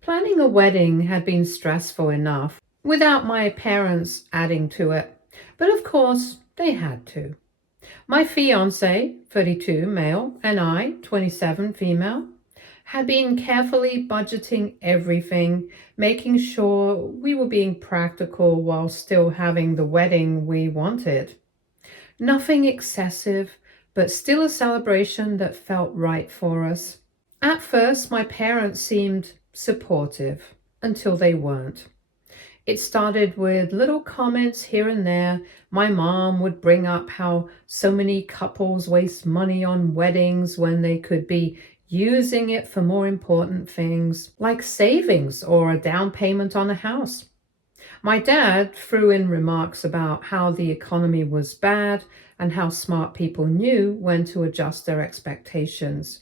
Planning a wedding had been stressful enough without my parents adding to it, but of course they had to. My fiance, 32 male, and I, 27 female, had been carefully budgeting everything, making sure we were being practical while still having the wedding we wanted. Nothing excessive, but still a celebration that felt right for us. At first, my parents seemed supportive until they weren't. It started with little comments here and there. My mom would bring up how so many couples waste money on weddings when they could be using it for more important things like savings or a down payment on a house. My dad threw in remarks about how the economy was bad and how smart people knew when to adjust their expectations.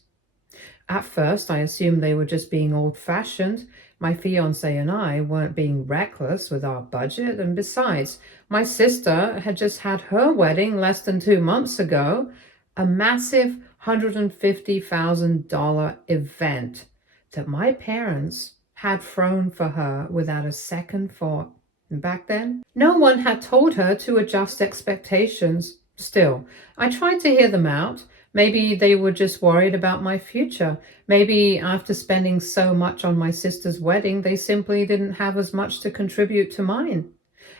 At first, I assumed they were just being old-fashioned. My fiance and I weren't being reckless with our budget, and besides, my sister had just had her wedding less than 2 months ago, a massive $150,000 event that my parents had thrown for her without a second thought. And back then, no one had told her to adjust expectations. Still, I tried to hear them out. Maybe they were just worried about my future. Maybe after spending so much on my sister's wedding, they simply didn't have as much to contribute to mine.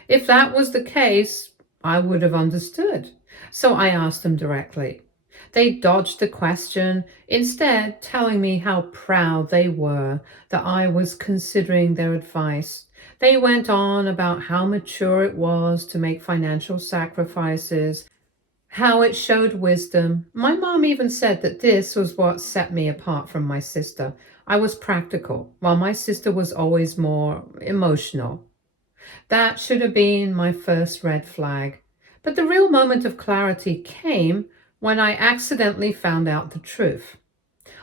If that was the case, I would have understood. So I asked them directly. They dodged the question, instead telling me how proud they were that I was considering their advice. They went on about how mature it was to make financial sacrifices, how it showed wisdom. My mom even said that this was what set me apart from my sister. I was practical, while my sister was always more emotional. That should have been my first red flag. But the real moment of clarity came when I accidentally found out the truth.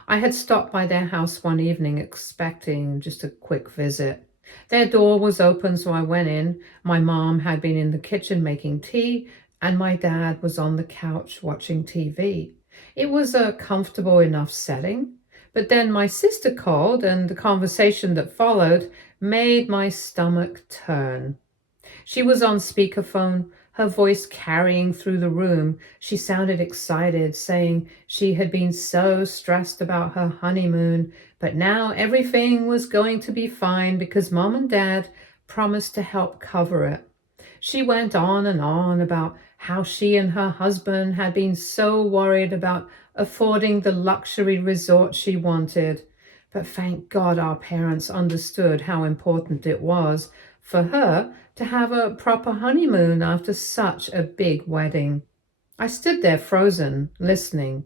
I had stopped by their house one evening expecting just a quick visit. Their door was open, so I went in. My mom had been in the kitchen making tea, and my dad was on the couch watching TV. It was a comfortable enough setting, but then my sister called, and the conversation that followed made my stomach turn. She was on speakerphone, her voice carrying through the room. She sounded excited, saying she had been so stressed about her honeymoon, but now everything was going to be fine because Mom and Dad promised to help cover it. She went on and on about how she and her husband had been so worried about affording the luxury resort she wanted. But thank God our parents understood how important it was for her to have a proper honeymoon after such a big wedding. I stood there frozen, listening.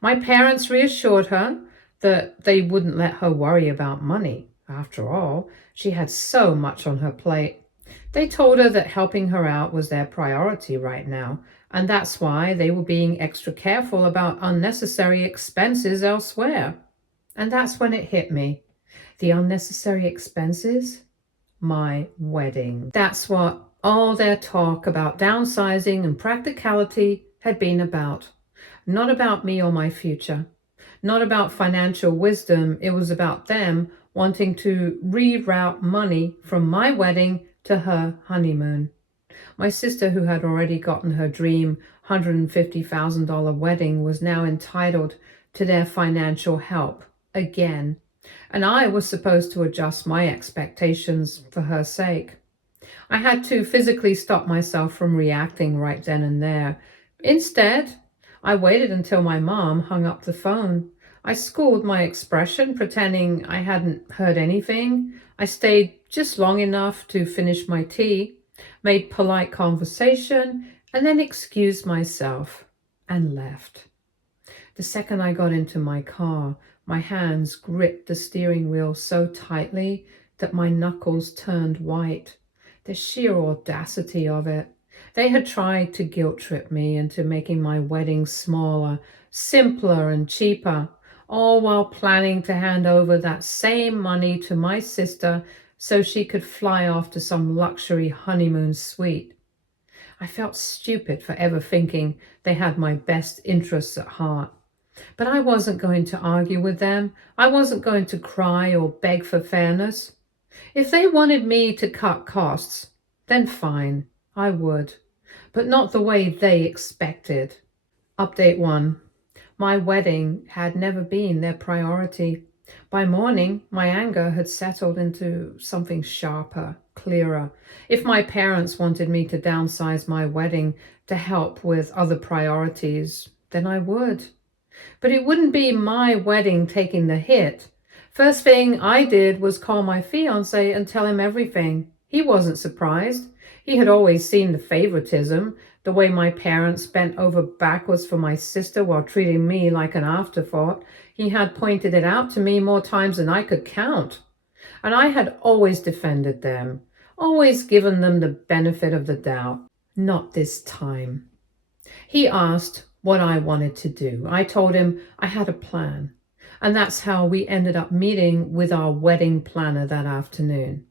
My parents reassured her that they wouldn't let her worry about money. After all, she had so much on her plate. They told her that helping her out was their priority right now, and that's why they were being extra careful about unnecessary expenses elsewhere. And that's when it hit me. The unnecessary expenses? My wedding. That's what all their talk about downsizing and practicality had been about. Not about me or my future. Not about financial wisdom. It was about them wanting to reroute money from my wedding to her honeymoon. My sister, who had already gotten her dream $150,000 wedding, was now entitled to their financial help again, and I was supposed to adjust my expectations for her sake. I had to physically stop myself from reacting right then and there. Instead, I waited until my mom hung up the phone. I schooled my expression, pretending I hadn't heard anything. I stayed just long enough to finish my tea, made polite conversation, and then excused myself and left. The second I got into my car, my hands gripped the steering wheel so tightly that my knuckles turned white. The sheer audacity of it. They had tried to guilt-trip me into making my wedding smaller, simpler, and cheaper, all while planning to hand over that same money to my sister so she could fly off to some luxury honeymoon suite. I felt stupid for ever thinking they had my best interests at heart. But I wasn't going to argue with them. I wasn't going to cry or beg for fairness. If they wanted me to cut costs, then fine, I would, but not the way they expected. Update 1. My wedding had never been their priority. By morning, my anger had settled into something sharper, clearer. If my parents wanted me to downsize my wedding to help with other priorities, then I would. But it wouldn't be my wedding taking the hit. First thing I did was call my fiancé and tell him everything. He wasn't surprised. He had always seen the favoritism, the way my parents bent over backwards for my sister while treating me like an afterthought. He had pointed it out to me more times than I could count. And I had always defended them, always given them the benefit of the doubt. Not this time. He asked what I wanted to do. I told him I had a plan. And that's how we ended up meeting with our wedding planner that afternoon.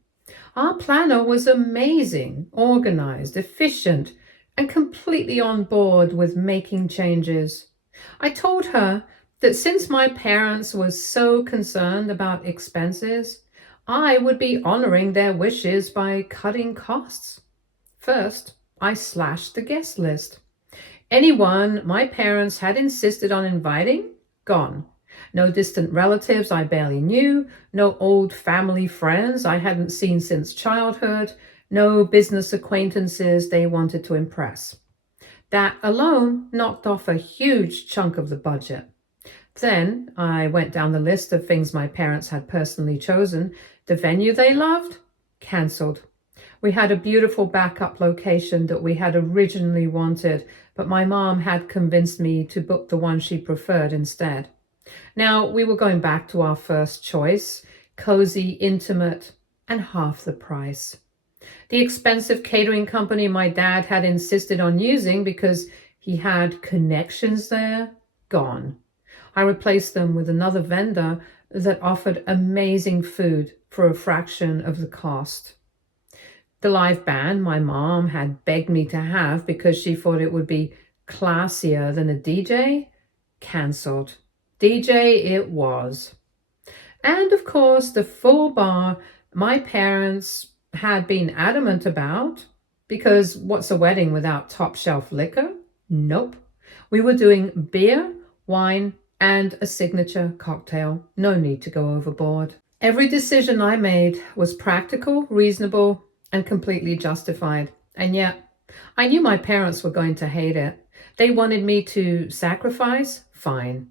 Our planner was amazing, organized, efficient, and completely on board with making changes. I told her that since my parents were so concerned about expenses, I would be honoring their wishes by cutting costs. First, I slashed the guest list. Anyone my parents had insisted on inviting, gone. No distant relatives I barely knew, no old family friends I hadn't seen since childhood, no business acquaintances they wanted to impress. That alone knocked off a huge chunk of the budget. Then I went down the list of things my parents had personally chosen. The venue they loved? Cancelled. We had a beautiful backup location that we had originally wanted, but my mom had convinced me to book the one she preferred instead. Now, we were going back to our first choice, cozy, intimate, and half the price. The expensive catering company my dad had insisted on using because he had connections there, gone. I replaced them with another vendor that offered amazing food for a fraction of the cost. The live band my mom had begged me to have because she thought it would be classier than a DJ, cancelled. DJ it was. And of course, the full bar my parents had been adamant about, because what's a wedding without top shelf liquor? Nope. We were doing beer, wine, and a signature cocktail. No need to go overboard. Every decision I made was practical, reasonable, and completely justified. And yet, I knew my parents were going to hate it. They wanted me to sacrifice? Fine.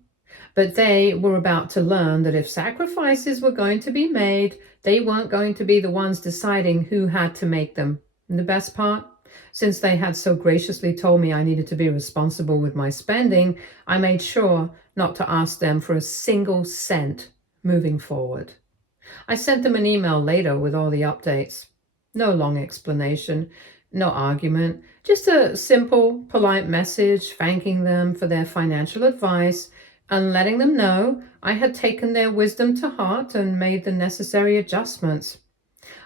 But they were about to learn that if sacrifices were going to be made, they weren't going to be the ones deciding who had to make them. And the best part? Since they had so graciously told me I needed to be responsible with my spending, I made sure not to ask them for a single cent moving forward. I sent them an email later with all the updates. No long explanation, no argument, just a simple, polite message thanking them for their financial advice and letting them know I had taken their wisdom to heart and made the necessary adjustments.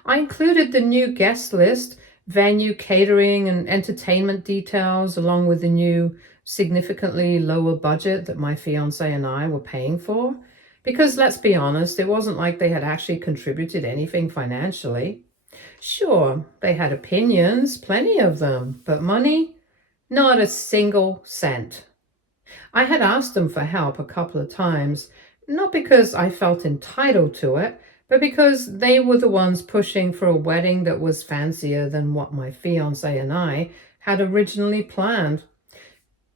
I included the new guest list, venue, catering, and entertainment details, along with the new, significantly lower budget that my fiancé and I were paying for. Because let's be honest, it wasn't like they had actually contributed anything financially. Sure, they had opinions, plenty of them, but money? Not a single cent. I had asked them for help a couple of times, not because I felt entitled to it, but because they were the ones pushing for a wedding that was fancier than what my fiancé and I had originally planned.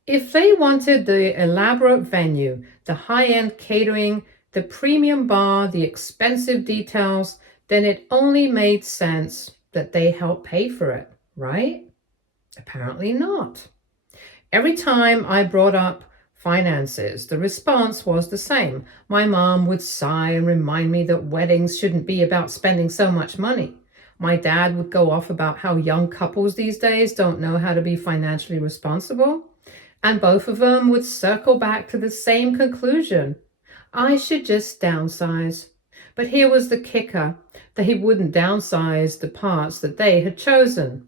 If they wanted the elaborate venue, the high-end catering, the premium bar, the expensive details, then it only made sense that they help pay for it, right? Apparently not. Every time I brought up finances, the response was the same. My mom would sigh and remind me that weddings shouldn't be about spending so much money. My dad would go off about how young couples these days don't know how to be financially responsible. And both of them would circle back to the same conclusion. I should just downsize. But here was the kicker. They wouldn't downsize the parts that they had chosen.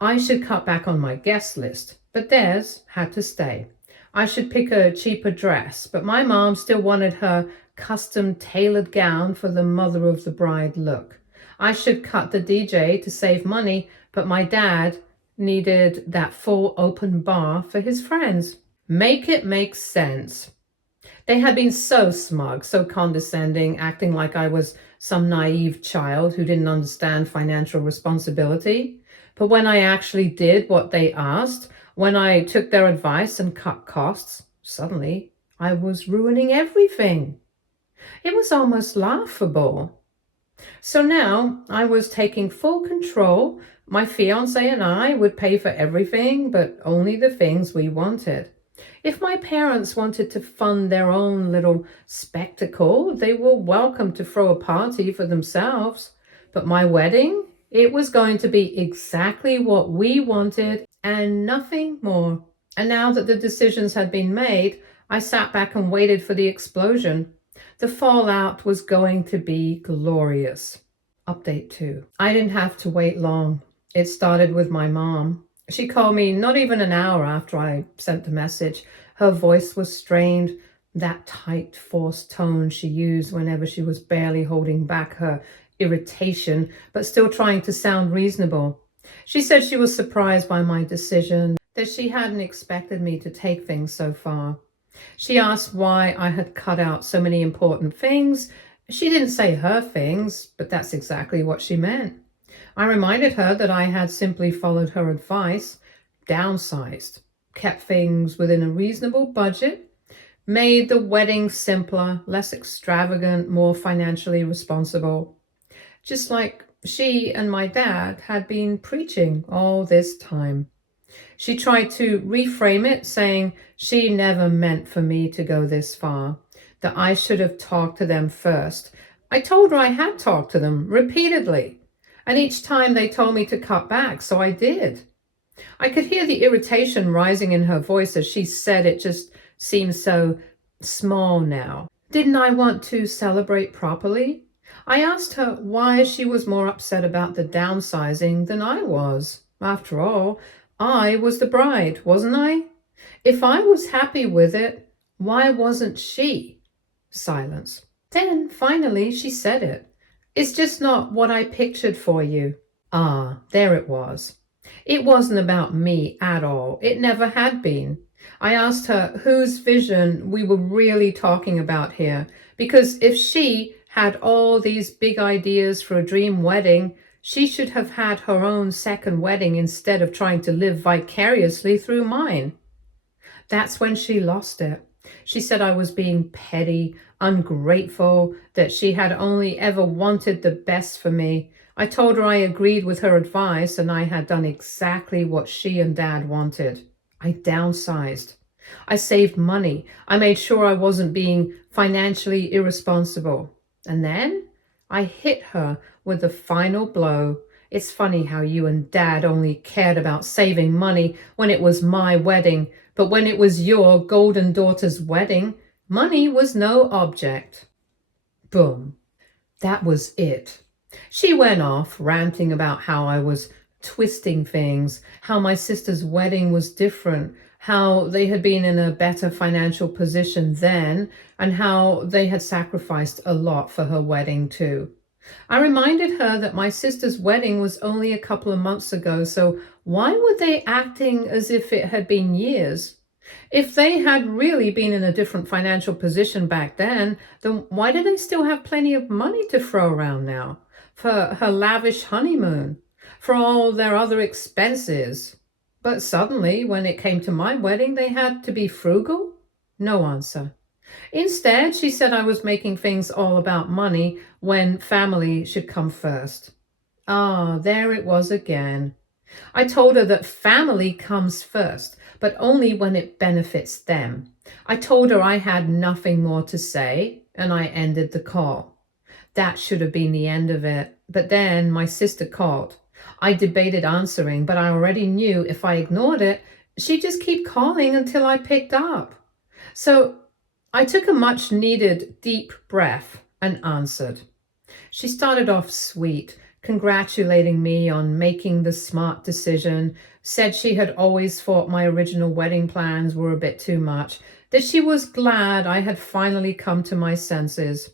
I should cut back on my guest list, but theirs had to stay. I should pick a cheaper dress, but my mom still wanted her custom tailored gown for the mother of the bride look. I should cut the DJ to save money, but my dad needed that full open bar for his friends. Make it make sense. They had been so smug, so condescending, acting like I was some naive child who didn't understand financial responsibility. But when I actually did what they asked, when I took their advice and cut costs, suddenly I was ruining everything. It was almost laughable. So now I was taking full control. My fiance and I would pay for everything, but only the things we wanted. If my parents wanted to fund their own little spectacle, they were welcome to throw a party for themselves. But my wedding, it was going to be exactly what we wanted and nothing more. And now that the decisions had been made, I sat back and waited for the explosion. The fallout was going to be glorious. Update 2. I didn't have to wait long. It started with my mom. She called me not even an hour after I sent the message. Her voice was strained, that tight, forced tone she used whenever she was barely holding back her irritation, but still trying to sound reasonable. She said she was surprised by my decision, that she hadn't expected me to take things so far. She asked why I had cut out so many important things. She didn't say her things, but that's exactly what she meant. I reminded her that I had simply followed her advice, downsized, kept things within a reasonable budget, made the wedding simpler, less extravagant, more financially responsible. Just like she and my dad had been preaching all this time. She tried to reframe it, saying she never meant for me to go this far, that I should have talked to them first. I told her I had talked to them repeatedly, and each time they told me to cut back, so I did. I could hear the irritation rising in her voice as she said it just seemed so small now. Didn't I want to celebrate properly? I asked her why she was more upset about the downsizing than I was. After all, I was the bride, wasn't I? If I was happy with it, why wasn't she? Silence. Then, finally, she said it. It's just not what I pictured for you. Ah, there it was. It wasn't about me at all. It never had been. I asked her whose vision we were really talking about here, because if she had all these big ideas for a dream wedding, she should have had her own second wedding instead of trying to live vicariously through mine. That's when she lost it. She said I was being petty, ungrateful, that she had only ever wanted the best for me. I told her I agreed with her advice and I had done exactly what she and Dad wanted. I downsized. I saved money. I made sure I wasn't being financially irresponsible. And then I hit her with the final blow. It's funny how you and Dad only cared about saving money when it was my wedding, but when it was your golden daughter's wedding, money was no object. Boom. That was it. She went off ranting about how I was twisting things, how my sister's wedding was different, how they had been in a better financial position then, and how they had sacrificed a lot for her wedding too. I reminded her that my sister's wedding was only a couple of months ago, so why were they acting as if it had been years? If they had really been in a different financial position back then why do they still have plenty of money to throw around now? For her lavish honeymoon, for all their other expenses. But suddenly, when it came to my wedding, they had to be frugal? No answer. Instead, she said I was making things all about money when family should come first. Ah, there it was again. I told her that family comes first, but only when it benefits them. I told her I had nothing more to say, and I ended the call. That should have been the end of it, but then my sister called. I debated answering, but I already knew if I ignored it, she'd just keep calling until I picked up. So I took a much needed deep breath and answered. She started off sweet, congratulating me on making the smart decision, said she had always thought my original wedding plans were a bit too much, that she was glad I had finally come to my senses.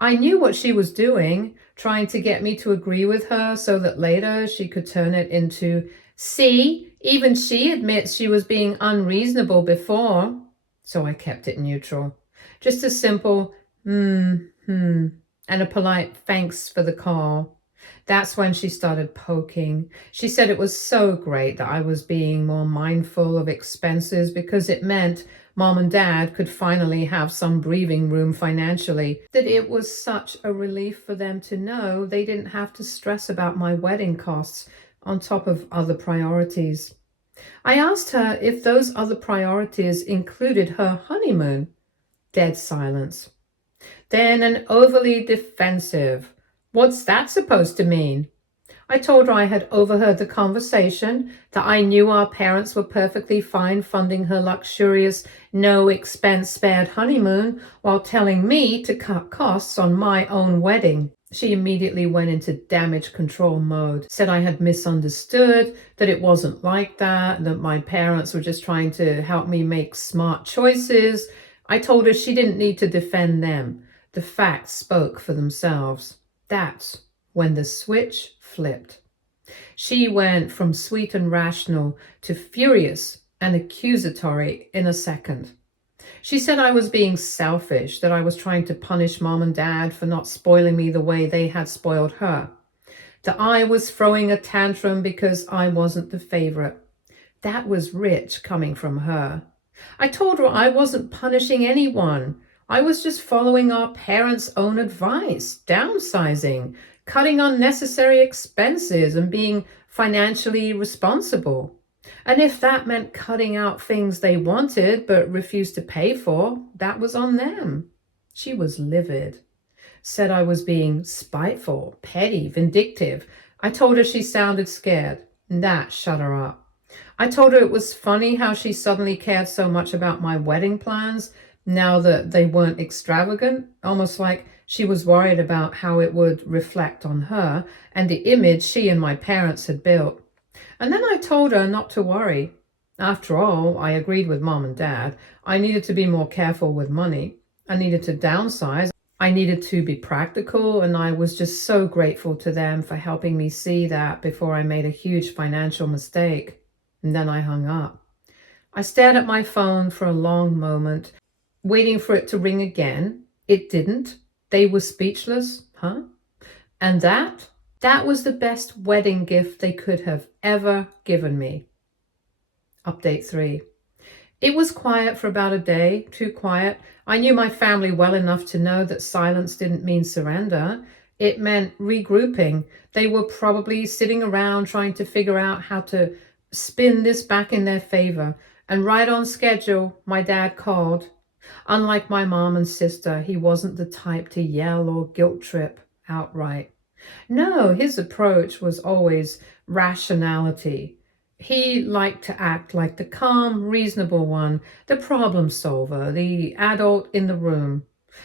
I knew what she was doing, trying to get me to agree with her so that later she could turn it into, see, even she admits she was being unreasonable before. So I kept it neutral. Just a simple, and a polite thanks for the call. That's when she started poking. She said it was so great that I was being more mindful of expenses because it meant Mom and Dad could finally have some breathing room financially, that it was such a relief for them to know they didn't have to stress about my wedding costs on top of other priorities. I asked her if those other priorities included her honeymoon. Dead silence. Then an overly defensive. What's that supposed to mean? I told her I had overheard the conversation, that I knew our parents were perfectly fine funding her luxurious, no expense spared honeymoon while telling me to cut costs on my own wedding. She immediately went into damage control mode, said I had misunderstood, that it wasn't like that my parents were just trying to help me make smart choices. I told her she didn't need to defend them. The facts spoke for themselves. That's when the switch flipped. She went from sweet and rational to furious and accusatory in a second. She said I was being selfish, that I was trying to punish Mom and Dad for not spoiling me the way they had spoiled her, that I was throwing a tantrum because I wasn't the favorite. That was rich coming from her. I told her I wasn't punishing anyone. I was just following our parents' own advice, downsizing, cutting unnecessary expenses, and being financially responsible. And if that meant cutting out things they wanted but refused to pay for, that was on them. She was livid. Said I was being spiteful, petty, vindictive. I told her she sounded scared. That shut her up. I told her it was funny how she suddenly cared so much about my wedding plans now that they weren't extravagant, almost like she was worried about how it would reflect on her and the image she and my parents had built. And then I told her not to worry. After all, I agreed with Mom and Dad. I needed to be more careful with money. I needed to downsize. I needed to be practical, and I was just so grateful to them for helping me see that before I made a huge financial mistake. And then I hung up. I stared at my phone for a long moment, waiting for it to ring again. It didn't. They were speechless. Huh? And that was the best wedding gift they could have ever given me. Update 3. It was quiet for about a day, too quiet. I knew my family well enough to know that silence didn't mean surrender. It meant regrouping. They were probably sitting around trying to figure out how to spin this back in their favor. And right on schedule, my dad called. Unlike my mom and sister, he wasn't the type to yell or guilt trip outright. No, his approach was always rationality. He liked to act like the calm, reasonable one, the problem solver, the adult in the room.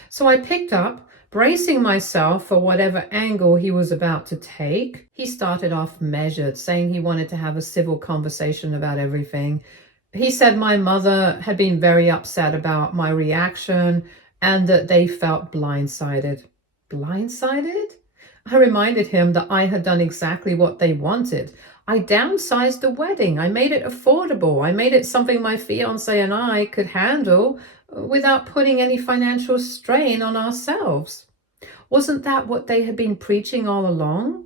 So I picked up, bracing myself for whatever angle he was about to take. He started off measured, saying he wanted to have a civil conversation about everything. He said my mother had been very upset about my reaction and that they felt blindsided. Blindsided? I reminded him that I had done exactly what they wanted. I downsized the wedding. I made it affordable. I made it something my fiance and I could handle without putting any financial strain on ourselves. Wasn't that what they had been preaching all along?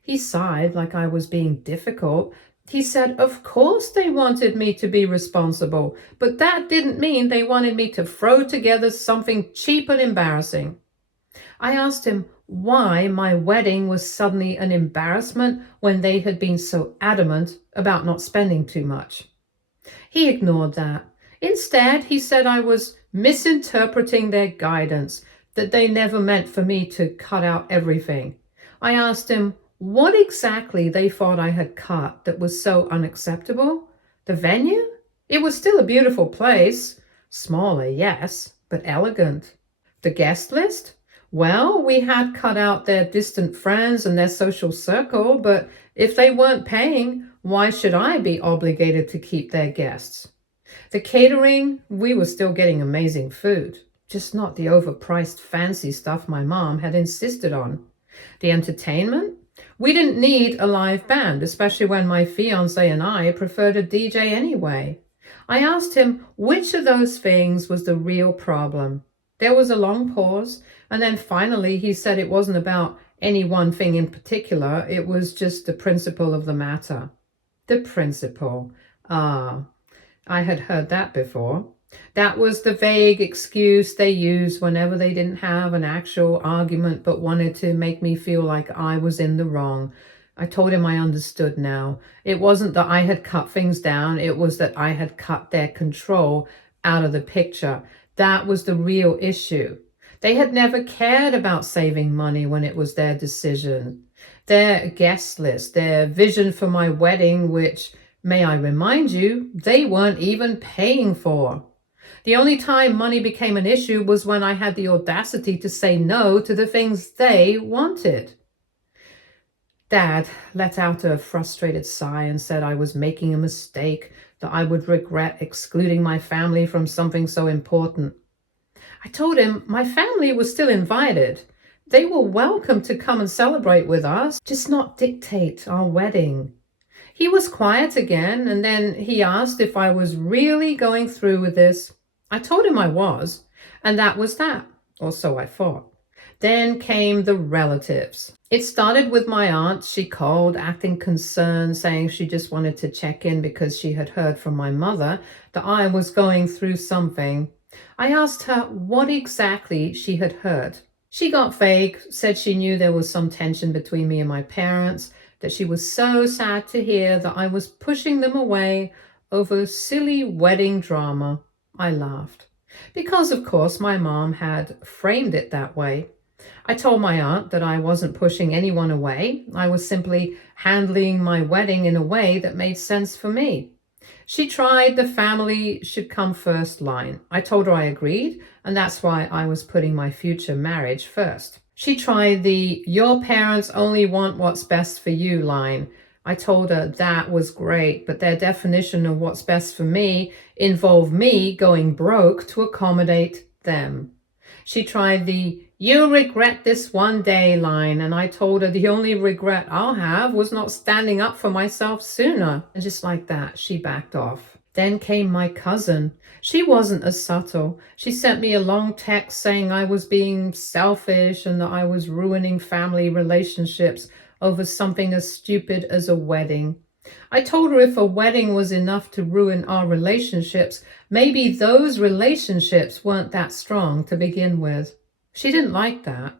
He sighed like I was being difficult. He said, of course they wanted me to be responsible, but that didn't mean they wanted me to throw together something cheap and embarrassing. I asked him why my wedding was suddenly an embarrassment when they had been so adamant about not spending too much. He ignored that. Instead, he said I was misinterpreting their guidance, that they never meant for me to cut out everything. I asked him what exactly they thought I had cut that was so unacceptable. The venue? It was still a beautiful place. Smaller, yes, but elegant. The guest list? Well, we had cut out their distant friends and their social circle, but if they weren't paying, why should I be obligated to keep their guests? The catering, we were still getting amazing food, just not the overpriced fancy stuff my mom had insisted on. The entertainment, we didn't need a live band, especially when my fiance and I preferred a DJ anyway. I asked him which of those things was the real problem. There was a long pause, and then finally he said it wasn't about any one thing in particular, it was just the principle of the matter. The principle. Ah, I had heard that before. That was the vague excuse they used whenever they didn't have an actual argument but wanted to make me feel like I was in the wrong. I told him I understood now. It wasn't that I had cut things down, it was that I had cut their control out of the picture. That was the real issue. They had never cared about saving money when it was their decision. Their guest list, their vision for my wedding, which, may I remind you, they weren't even paying for. The only time money became an issue was when I had the audacity to say no to the things they wanted. Dad let out a frustrated sigh and said I was making a mistake, that I would regret excluding my family from something so important. I told him my family was still invited. They were welcome to come and celebrate with us, just not dictate our wedding. He was quiet again, and then he asked if I was really going through with this. I told him I was, and that was that, or so I thought. Then came the relatives. It started with my aunt. She called, acting concerned, saying she just wanted to check in because she had heard from my mother that I was going through something. I asked her what exactly she had heard. She got vague, said she knew there was some tension between me and my parents, that she was so sad to hear that I was pushing them away over silly wedding drama. I laughed, because of course my mom had framed it that way. I told my aunt that I wasn't pushing anyone away. I was simply handling my wedding in a way that made sense for me. She tried the family should come first line. I told her I agreed, and that's why I was putting my future marriage first. She tried the your parents only want what's best for you line. I told her that was great, but their definition of what's best for me involved me going broke to accommodate them. She tried the you'll regret this one day line, and I told her the only regret I'll have was not standing up for myself sooner. And just like that, she backed off. Then came my cousin. She wasn't as subtle. She sent me a long text saying I was being selfish and that I was ruining family relationships over something as stupid as a wedding. I told her if a wedding was enough to ruin our relationships, maybe those relationships weren't that strong to begin with. She didn't like that.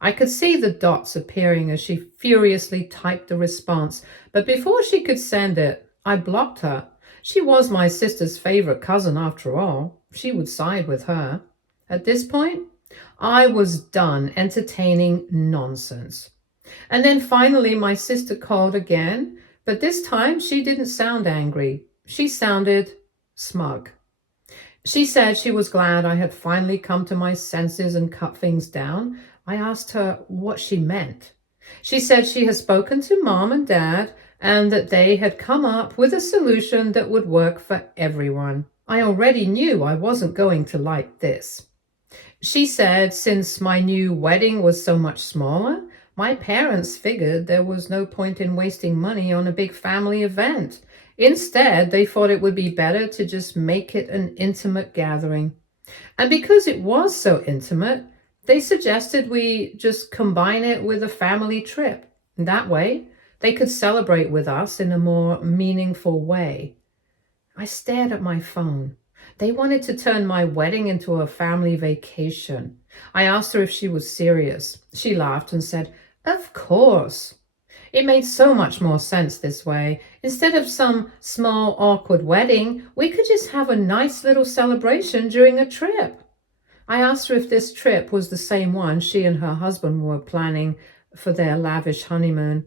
I could see the dots appearing as she furiously typed the response, but before she could send it, I blocked her. She was my sister's favorite cousin after all. She would side with her. At this point, I was done entertaining nonsense. And then finally my sister called again, but this time she didn't sound angry. She sounded smug. She said she was glad I had finally come to my senses and cut things down. I asked her what she meant. She said she had spoken to Mom and Dad and that they had come up with a solution that would work for everyone. I already knew I wasn't going to like this. She said since my new wedding was so much smaller, my parents figured there was no point in wasting money on a big family event. Instead, they thought it would be better to just make it an intimate gathering. And because it was so intimate, they suggested we just combine it with a family trip. That way, they could celebrate with us in a more meaningful way. I stared at my phone. They wanted to turn my wedding into a family vacation. I asked her if she was serious. She laughed and said, "Of course." It made so much more sense this way. Instead of some small, awkward wedding, we could just have a nice little celebration during a trip. I asked her if this trip was the same one she and her husband were planning for their lavish honeymoon.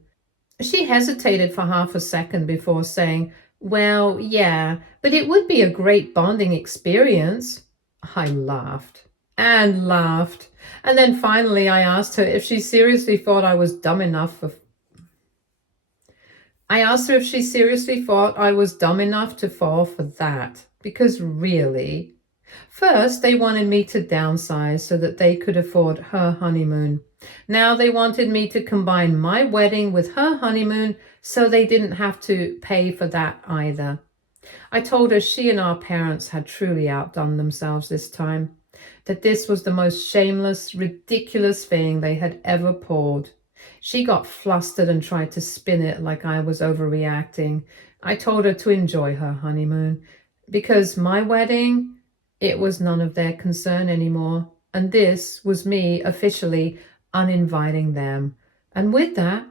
She hesitated for half a second before saying, "Well, yeah, but it would be a great bonding experience." I laughed. and laughed. And then finally I asked her if she seriously thought I was dumb enough for I asked her if she seriously thought I was dumb enough to fall for that. Because really, first they wanted me to downsize so that they could afford her honeymoon. Now they wanted me to combine my wedding with her honeymoon so they didn't have to pay for that either. I told her she and our parents had truly outdone themselves this time, that this was the most shameless, ridiculous thing they had ever pulled. She got flustered and tried to spin it like I was overreacting. I told her to enjoy her honeymoon, because my wedding, it was none of their concern anymore, and this was me officially uninviting them. And with that,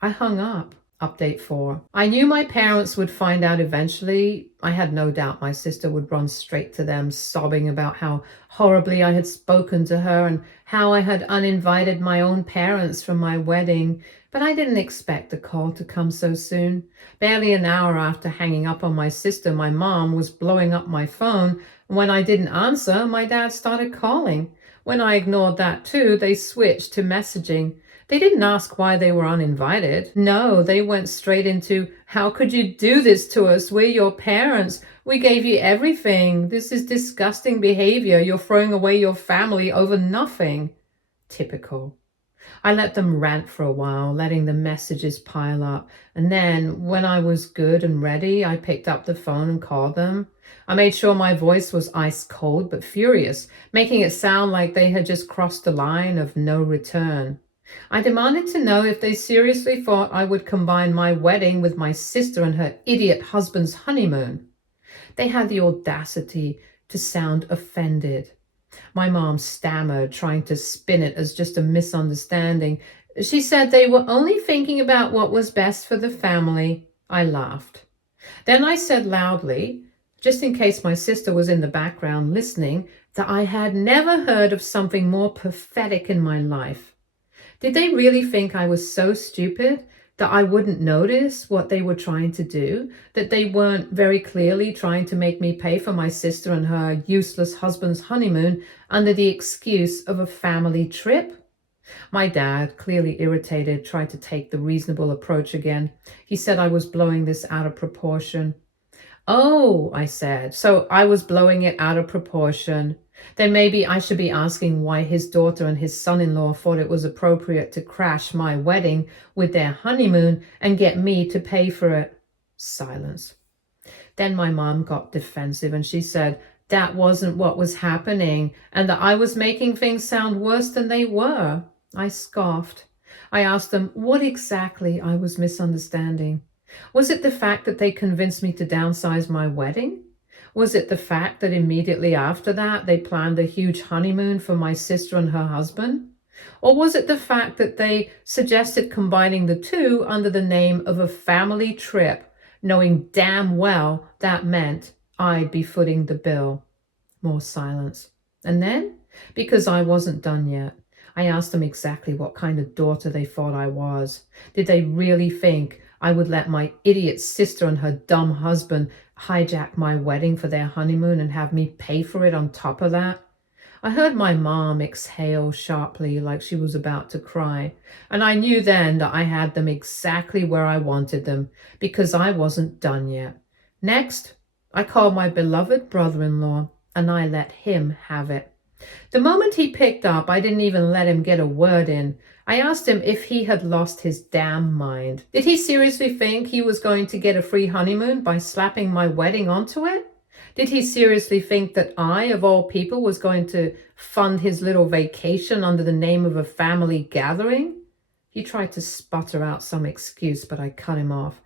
I hung up. Update 4. I knew my parents would find out eventually. I had no doubt my sister would run straight to them, sobbing about how horribly I had spoken to her and how I had uninvited my own parents from my wedding. But I didn't expect the call to come so soon. Barely an hour after hanging up on my sister, my mom was blowing up my phone. When I didn't answer, my dad started calling. When I ignored that too, they switched to messaging. They didn't ask why they were uninvited. No, they went straight into, how could you do this to us? We're your parents. We gave you everything. This is disgusting behavior. You're throwing away your family over nothing. Typical. I let them rant for a while, letting the messages pile up. And then, when I was good and ready, I picked up the phone and called them. I made sure my voice was ice cold but furious, making it sound like they had just crossed the line of no return. I demanded to know if they seriously thought I would combine my wedding with my sister and her idiot husband's honeymoon. They had the audacity to sound offended. My mom stammered, trying to spin it as just a misunderstanding. She said they were only thinking about what was best for the family. I laughed. Then I said loudly, just in case my sister was in the background listening, that I had never heard of something more pathetic in my life. Did they really think I was so stupid that I wouldn't notice what they were trying to do? That they weren't very clearly trying to make me pay for my sister and her useless husband's honeymoon under the excuse of a family trip? My dad, clearly irritated, tried to take the reasonable approach again. He said I was blowing this out of proportion. Oh, I said, so I was blowing it out of proportion. Then maybe I should be asking why his daughter and his son-in-law thought it was appropriate to crash my wedding with their honeymoon and get me to pay for it. Silence. Then my mom got defensive and she said that wasn't what was happening and that I was making things sound worse than they were. I scoffed. I asked them what exactly I was misunderstanding. Was it the fact that they convinced me to downsize my wedding? Was it the fact that immediately after that they planned a huge honeymoon for my sister and her husband? Or was it the fact that they suggested combining the two under the name of a family trip, knowing damn well that meant I'd be footing the bill? More silence. And then, because I wasn't done yet, I asked them exactly what kind of daughter they thought I was. Did they really think I would let my idiot sister and her dumb husband hijack my wedding for their honeymoon and have me pay for it on top of that? I heard my mom exhale sharply like she was about to cry, and I knew then that I had them exactly where I wanted them, because I wasn't done yet. Next, I called my beloved brother-in-law, and I let him have it. The moment he picked up, I didn't even let him get a word in. I asked him if he had lost his damn mind. Did he seriously think he was going to get a free honeymoon by slapping my wedding onto it? Did he seriously think that I, of all people, was going to fund his little vacation under the name of a family gathering? He tried to sputter out some excuse, but I cut him off.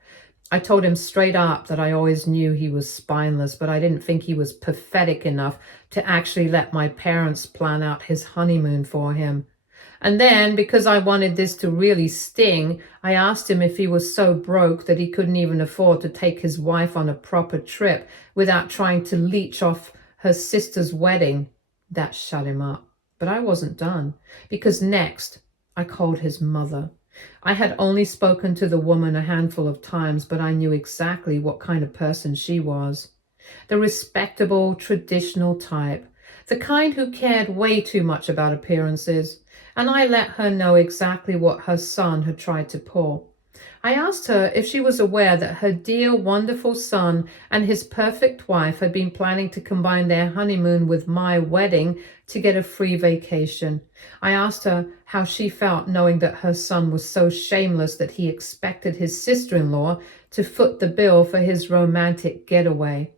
I told him straight up that I always knew he was spineless, but I didn't think he was pathetic enough to actually let my parents plan out his honeymoon for him. And then, because I wanted this to really sting, I asked him if he was so broke that he couldn't even afford to take his wife on a proper trip without trying to leech off her sister's wedding. That shut him up. But I wasn't done, because next I called his mother. I had only spoken to the woman a handful of times, but I knew exactly what kind of person she was. The respectable, traditional type. the kind who cared way too much about appearances, and I let her know exactly what her son had tried to pull. I asked her if she was aware that her dear, wonderful son and his perfect wife had been planning to combine their honeymoon with my wedding to get a free vacation. I asked her how she felt knowing that her son was so shameless that he expected his sister-in-law to foot the bill for his romantic getaway.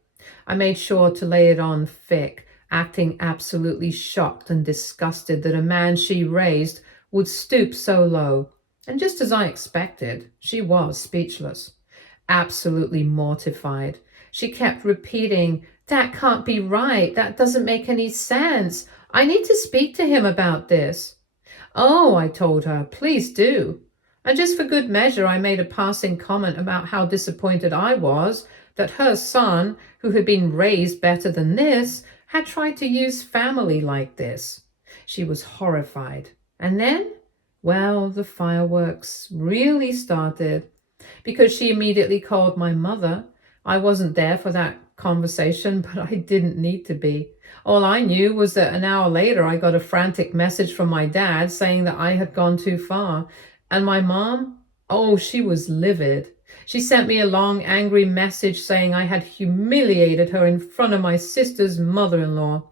I made sure to lay it on thick, acting absolutely shocked and disgusted that a man she raised would stoop so low. And just as I expected, she was speechless, absolutely mortified. She kept repeating, "That can't be right. That doesn't make any sense. I need to speak to him about this." "Oh," I told her, "please do." And just for good measure, I made a passing comment about how disappointed I was that her son, who had been raised better than this, had tried to use family like this. She was horrified. And then, well, the fireworks really started because she immediately called my mother. I wasn't there for that conversation, but I didn't need to be. All I knew was that an hour later, I got a frantic message from my dad saying that I had gone too far. And my mom, oh, she was livid. She sent me a long, angry message saying I had humiliated her in front of my sister's mother-in-law,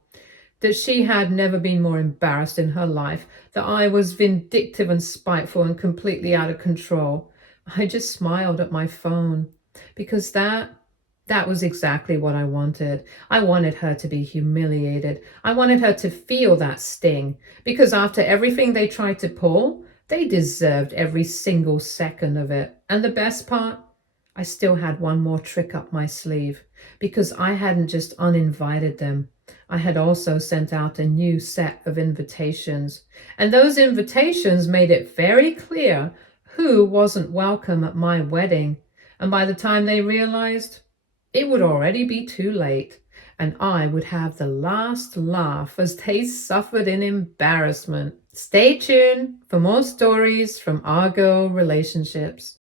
that she had never been more embarrassed in her life, that I was vindictive and spiteful and completely out of control. I just smiled at my phone because that was exactly what I wanted. I wanted her to be humiliated. I wanted her to feel that sting because after everything they tried to pull, they deserved every single second of it. And the best part, I still had one more trick up my sleeve because I hadn't just uninvited them. I had also sent out a new set of invitations. And those invitations made it very clear who wasn't welcome at my wedding. And by the time they realized, it would already be too late, and I would have the last laugh as they suffered in embarrassment. Stay tuned for more stories from our girl relationships.